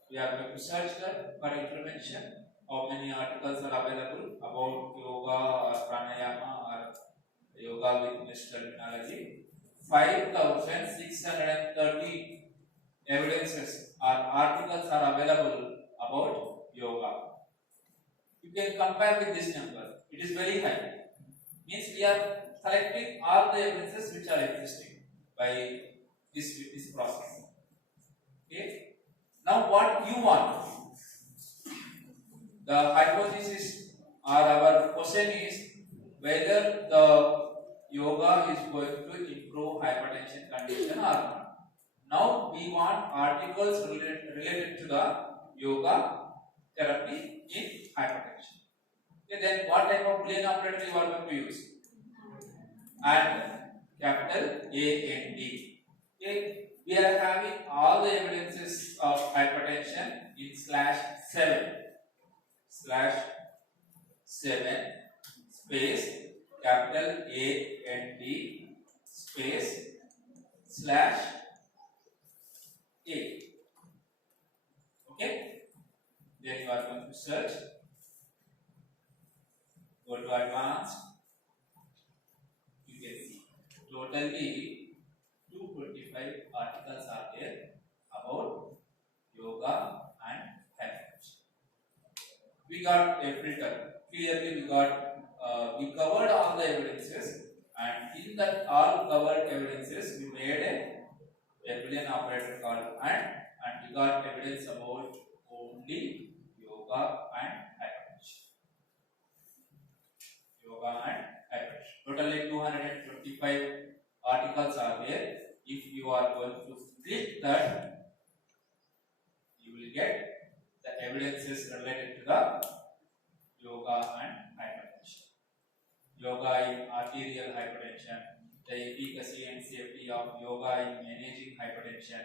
we are going to search that for intervention. How many articles are available about yoga or pranayama or yoga with mesh terminology? 5,630 evidences or articles are available about yoga. You can compare with this number. It is very high. Means we are selecting all the evidences which are existing by this process. Okay. Now what you want? The hypothesis or our question is whether the yoga is going to improve hypertension condition or not. Now we want articles related to the yoga therapy in hypertension. Okay, then what type of Boolean operator you are going to use? And capital AND. Okay. We are having all the evidences of hypertension in /7 space capital AND space /A. Okay. Then you are going to search. Go to advanced. You can see totally 225 articles are there about yoga and hypertension. We got a filter. Clearly, we covered all the evidences, and in that all covered evidences, we made a Boolean operator called and we got evidence about only yoga and hypertension. Yoga and hypertension. Totally 225 articles are there. If you are going to click that, you will get the evidences related to the yoga and hypertension. Yoga in arterial hypertension, the efficacy and safety of yoga in managing hypertension,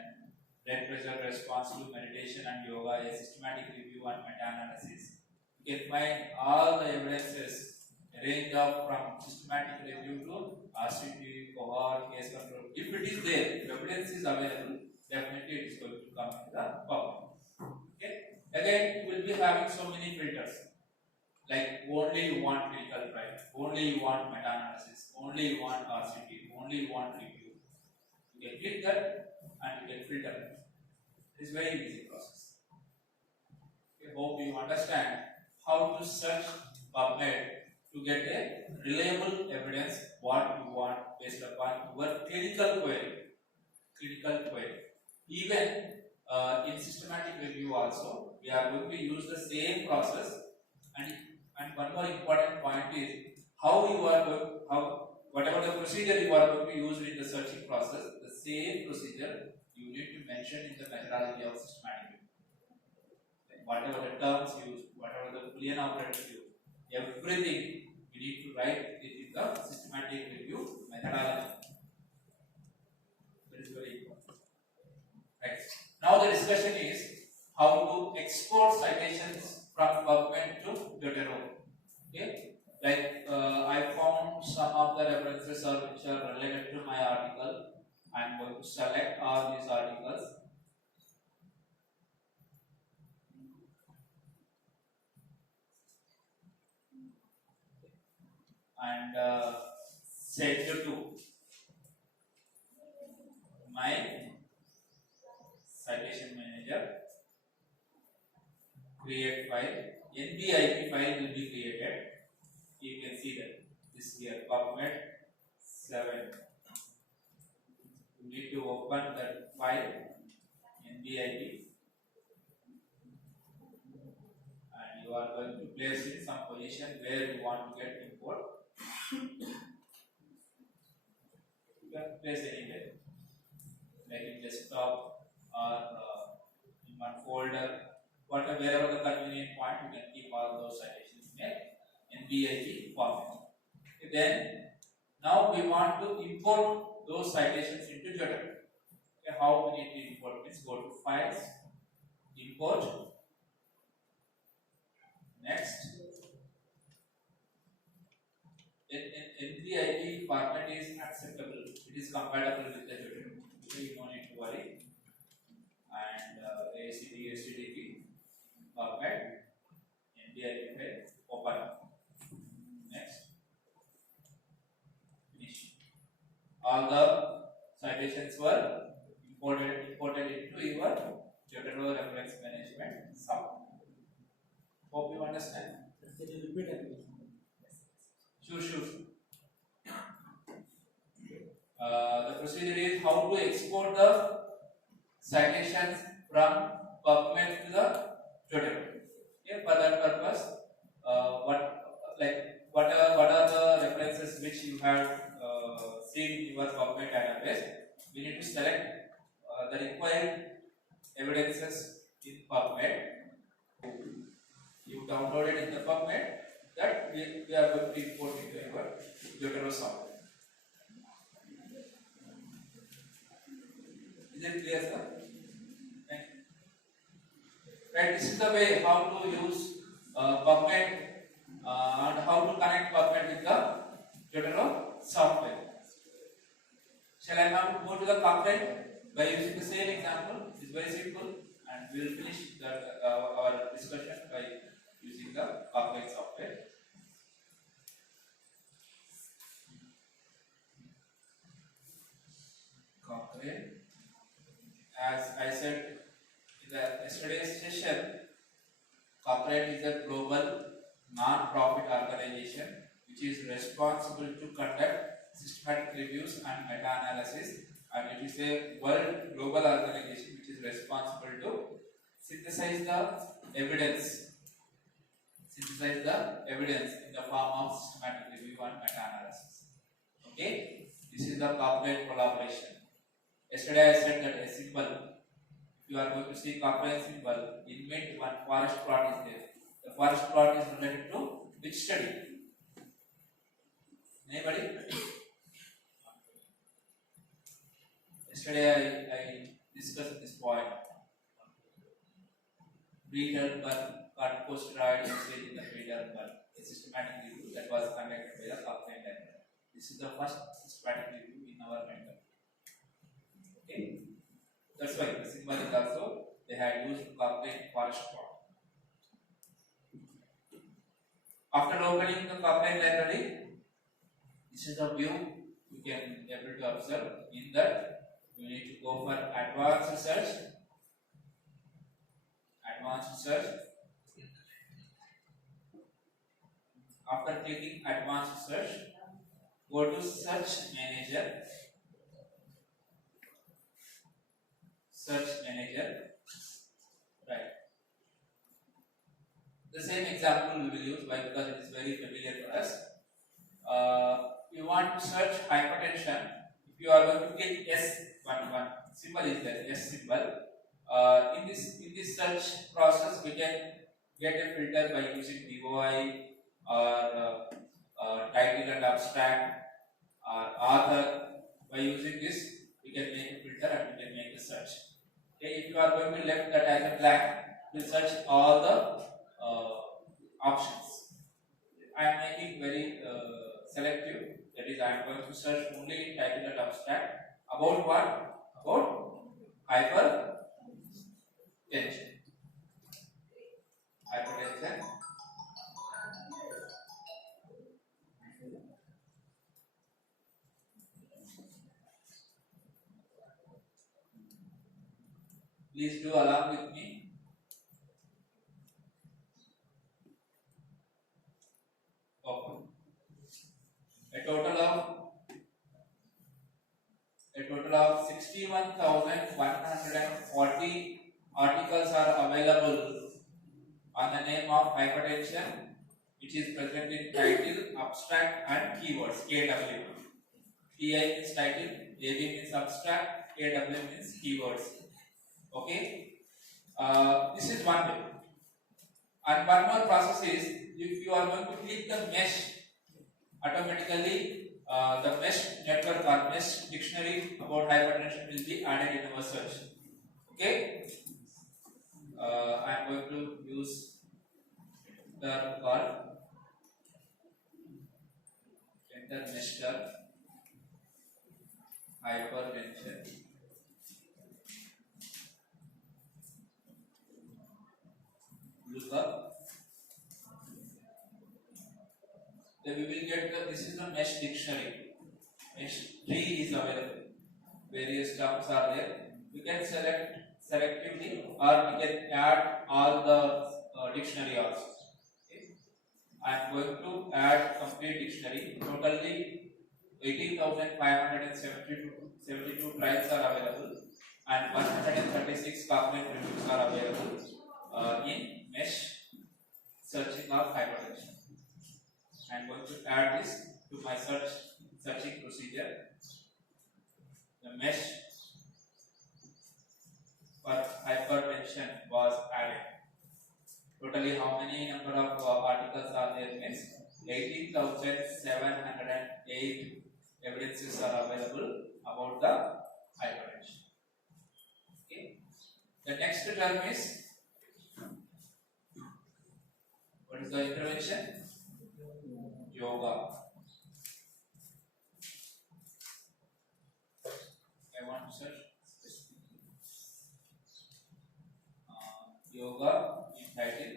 blood pressure response to meditation and yoga, a systematic review and meta-analysis. You can find all the evidences range up from systematic review to RCT, cohort, case control. If it is there, if evidence is available, definitely it is going to come into the PubMed. Okay. Again, you will be having so many filters. Like only you want clinical trial, only you want meta-analysis, only you want RCT, only you want review. You can click that and you can filter it. It is very easy process. I hope you understand how to search PubMed to get a reliable evidence what you want based upon your clinical query. Even in systematic review also, we are going to use the same process. And one more important point is how you are going, whatever the procedure you are going to use in the searching process, the same procedure you need to mention in the methodology of systematic review. Like whatever the terms used, whatever the Boolean operators used, everything we need to write it in the systematic review methodology. That is very important. Right. Now the discussion is how to export citations from PubMed to Zotero. Okay, like I found some of the references which are related to my article. I am going to select all these articles. And send it to my citation manager. Create file. NBIP file will be created. You can see that this here PubMed 7. You need to open that file NBIP and you are going to place in some position where you want to get import. You can place anywhere, like in desktop or in one folder. Wherever the convenient point, you can keep all those citations in NBIP format. Okay, then, now we want to import those citations into Zotero. Okay, how we need to import means go to Files, Import, Next. NBIP format is acceptable. It is compatible with the Zotero. So you don't need to worry. And ACD, STDP. PubMed, NBIP file, open. Next. Finish. All the citations were imported into your Zotero reference management sub. Hope you understand. Can you repeat again? Sure. The procedure is how to export the citations from PubMed to the Zotero. Okay, for that purpose, what are the references which you have seen in your PubMed database? We need to select the required evidences in PubMed. You downloaded in the PubMed that we are going to import into your Zotero software. Is it clear, sir? Right, this is the way how to use PubMed and how to connect PubMed with the Zotero software. Shall I now go to the content by using the same example? It is very simple, and we will finish our discussion by using the PubMed software. Cochrane. As I said in the yesterday's session, Cochrane is a global non-profit organization which is responsible to conduct systematic reviews and meta-analysis and it is a world global organization which is responsible to synthesize the evidence in the form of systematic review and meta-analysis. Okay, this is the corporate collaboration. Yesterday I said that a symbol, if you are going to see corporate symbol, in mid one forest plot is there. The forest plot is related to which study? Anybody? Yesterday I discussed this point. Breeder corticosteroid usage in the breeder a systematic review that was conducted by the Cochrane Library. This is the first systematic review in our method. Okay, that's why the symbol is also they had used Cochrane forest plot. After opening the Cochrane Library, this is the view you can able to observe. In that, you need to go for advanced search. After clicking advanced search, go to search manager. Right. The same example we will use. Why? Because it is very familiar for us. You want to search hypertension. If you are going to click S11 symbol is there, S symbol. In this search process, we can get a filter by using DOI or title and abstract or author. By using this, we can make a filter and we can make a search. Okay, if you are going to left that as a blank, we will search all the options. I am making very selective. That is, I am going to search only in title and abstract. About what? About hypertension. Please do along with me. Open. A total of 61,140 articles are available on the name of hypertension, which is present in title, abstract and keywords. KW. TI means title, AB means abstract, KW means keywords. Okay. This is one way. And one more process is, if you are going to click the mesh, automatically the mesh network or mesh dictionary about hypertension will be added in our search. Okay. I am going to use the term called enter mesh term hypertension. Look up. Then we will get this is the mesh dictionary. Mesh tree is available. Various terms are there. We can select selectively or we can add all the dictionary also. Okay. I am going to add complete dictionary. Totally 18,572 tribes are available and 136 Cochrane reviews are available in mesh searching of hypertension. I am going to add this to my searching procedure. The mesh for hypertension was added. Totally, how many number of articles are there? Means 18,708 evidences are available about the hypertension. Okay. The next term is, what is the intervention? Yoga. I want to search yoga in title.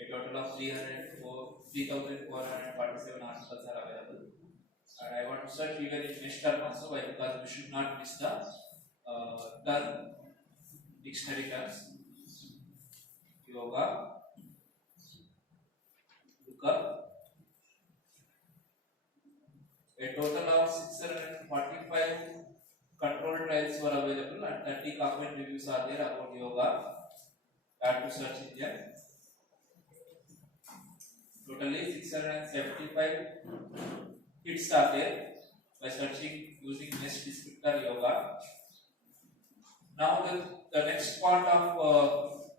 A total of 3,447 articles are available. And I want to search even in mesh term also. Why? Because we should not miss the term dictionary terms. Yoga, look up. A total of 645 control trials were available and 30 Cochrane reviews are there about yoga. Have to search India. Totally 675 hits are there by searching using mesh descriptor yoga. Now the next part of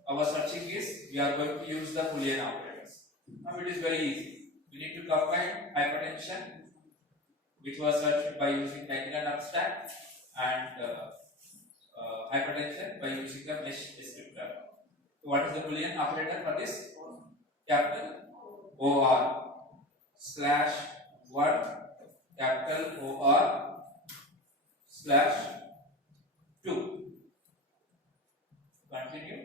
our searching is we are going to use the Boolean operators. Now it is very easy. We need to combine hypertension, which was searched by using Tangle abstract, and hypertension by using the mesh descriptor. So what is the Boolean operator for this? Capital OR slash 1 capital OR slash 2. Continue.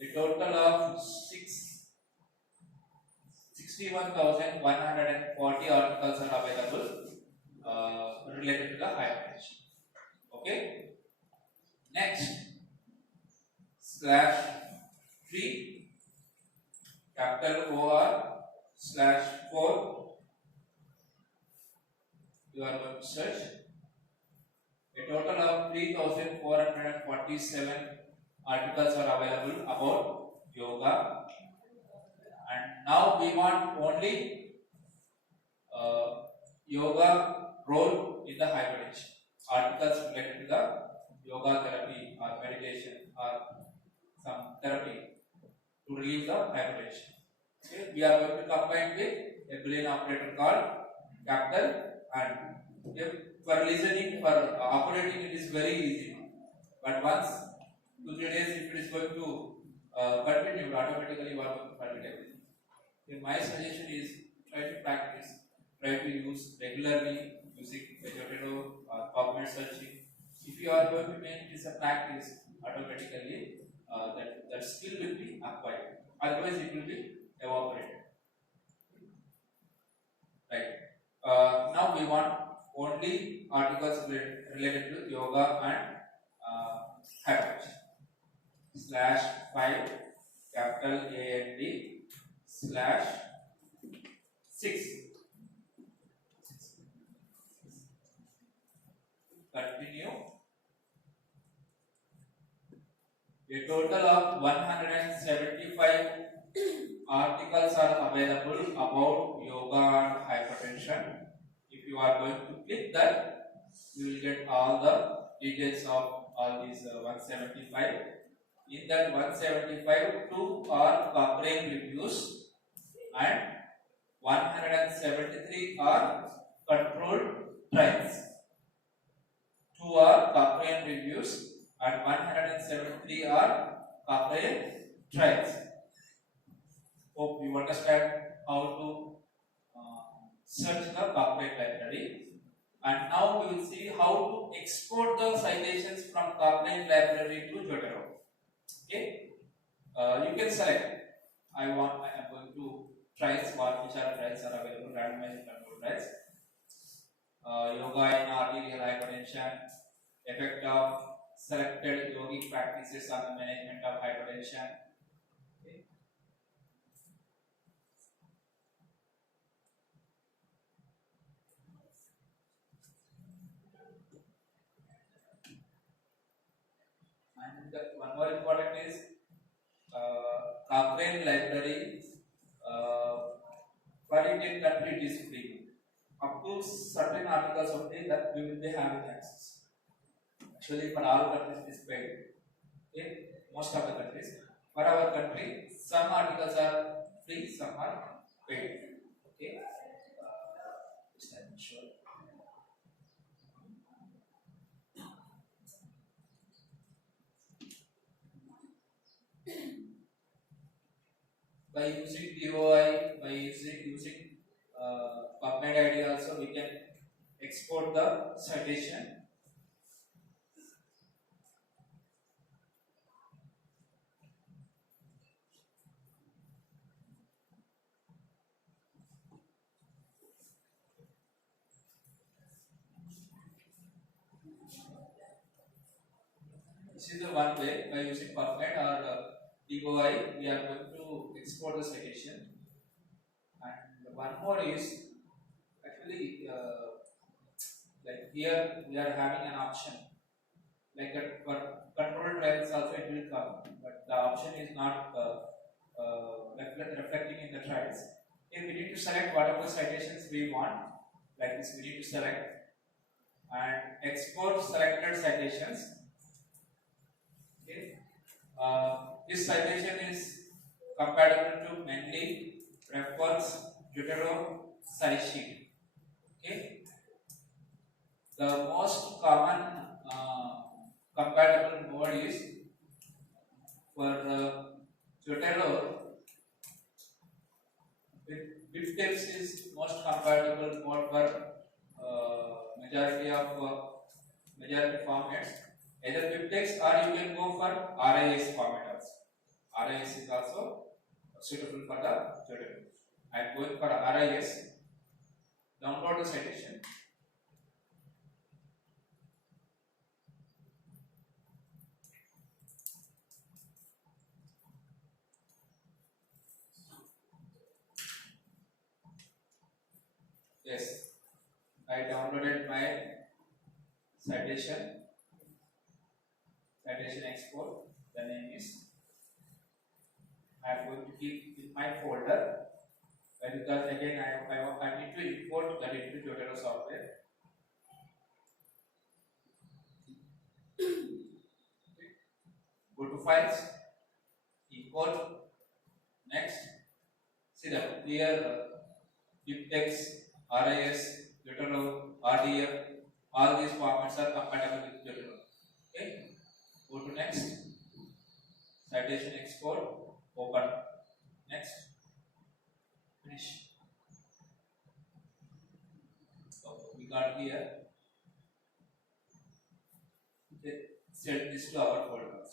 A total of 61,140 articles are available related to the hypertension. Okay. Next, slash 3 capital OR slash 4. You are going to search. A total of 3,447 articles are available about yoga, and now we want only yoga role in the hypertension. Articles related to the yoga therapy or meditation or some therapy to relieve the hypertension. Okay, we are going to combine with a Boolean operator called capital and. For listening, for operating, it is very easy. But once 2-3 days, if it is going to continue, automatically you are going to forget everything. So my suggestion is try to practice, try to use regularly using Vegetative or PubMed searching. If you are going to make this a practice, automatically that skill will be acquired. Otherwise, it will be evaporated. Right. Now we want only articles related to yoga and hypertension. Slash 5 capital A and D slash 6. Continue. A total of 175 articles are available about yoga and hypertension. If you are going to click that, you will get all the details of all these 175. In that 175, 2 are Cochrane reviews and 173 are controlled trials. 2 are Cochrane reviews and 173 are Cochrane trials. Hope you understand how to search the Cochrane library. And now we will see how to export the citations from Cochrane library to Zotero. Okay, you can select. I am going to trials, which are trials are available, randomized control trials. Yoga in arterial hypertension, effect of selected yogic practices on the management of hypertension. Okay. And one more important is Cochrane library. For Indian country it is free. Up to certain articles only that we will be having access. Actually, for all countries it is paid. Okay, most of the countries. For our country, some articles are free, some are paid. Okay. Just let me show. By using DOI, by using PubMed ID also, we can export the citation. This is the one way. By using PubMed or DOI, we are going to export the citation. And one more is Actually, like here we are having an option. Like for control trials also it will come, but the option is not reflecting in the trials. Here we need to select whatever citations we want. Like this, we need to select and export selected citations. Okay. This citation is compatible to Mendeley, Reference, Deutero, SciSheet. Okay. The most common compatible mode is for Zotero. BibTeX is most compatible mode for majority formats. Either BibTeX or you can go for RIS format also. RIS is also suitable for the Zotero. I am going for RIS. Download the citation. Yes, I downloaded my citation export. The name is, I am going to keep in my folder because again I need to import that into Zotero software. Go to files, import, next. See that here BibTeX, RIS, Zotero, RDF, all these formats are compatible with Zotero. Okay, go to next, citation export, open, next, finish. Okay, we got here. Okay, set this to our folders.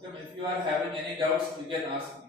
Okay, if you are having any doubts, you can ask me.